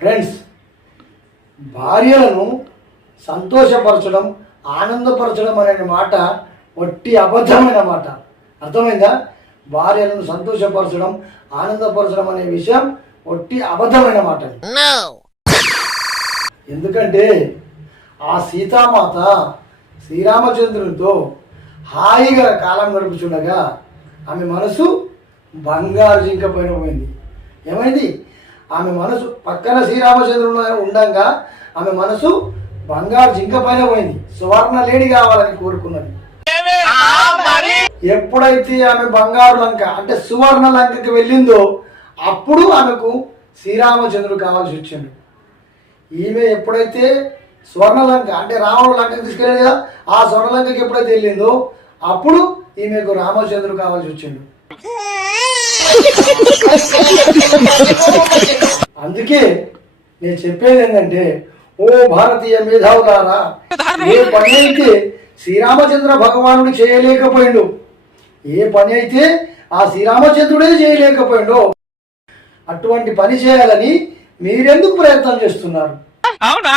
Friends, భార్యలను సంతోషపరచడం, ఆనందపరచడం అనే మాట ఒట్టి అబద్ధమైన మాట. అర్థమైందా? భార్యలను సంతోషపరచడం, ఆనందపరచడం అనే విషయం ఒట్టి అబద్ధమైన మాట. ఎందుకంటే ఆ సీతామాత శ్రీరామచంద్రునితో హాయిగా కాలం గడుపుచుండగా ఆమె మనసు బంగారు జింక పైన పోయింది. ఏమైంది? ఆమె మనసు పక్కన శ్రీరామచంద్రుడు ఉండగా ఆమె మనసు బంగారు జింక పైన పోయింది. సువర్ణ లేడి కావాలని కోరుకున్నది. ఎప్పుడైతే ఆమె బంగారు లంక అంటే సువర్ణ లంకకి వెళ్ళిందో అప్పుడు ఆమెకు శ్రీరామచంద్రుడు కావాల్సి వచ్చిండు. ఈమె ఎప్పుడైతే స్వర్ణలంక అంటే రావణుడు లంకకి తీసుకెళ్ళాడు కదా, ఆ స్వర్ణలంకకి ఎప్పుడైతే వెళ్ళిందో అప్పుడు ఈమెకు రామచంద్రుడు కావాల్సి వచ్చిండు. అందుకే నేను చెప్పేది ఏంటంటే, ఓ భారతీయ మేధావులారా, ఏ పని అయితే శ్రీరామచంద్ర భగవానుడు చేయలేకపోయిండు, ఏ పని అయితే ఆ శ్రీరామచంద్రుడే చేయలేకపోయిండో అటువంటి పని చేయాలని మీరెందుకు ప్రయత్నం చేస్తున్నారు? అవునా?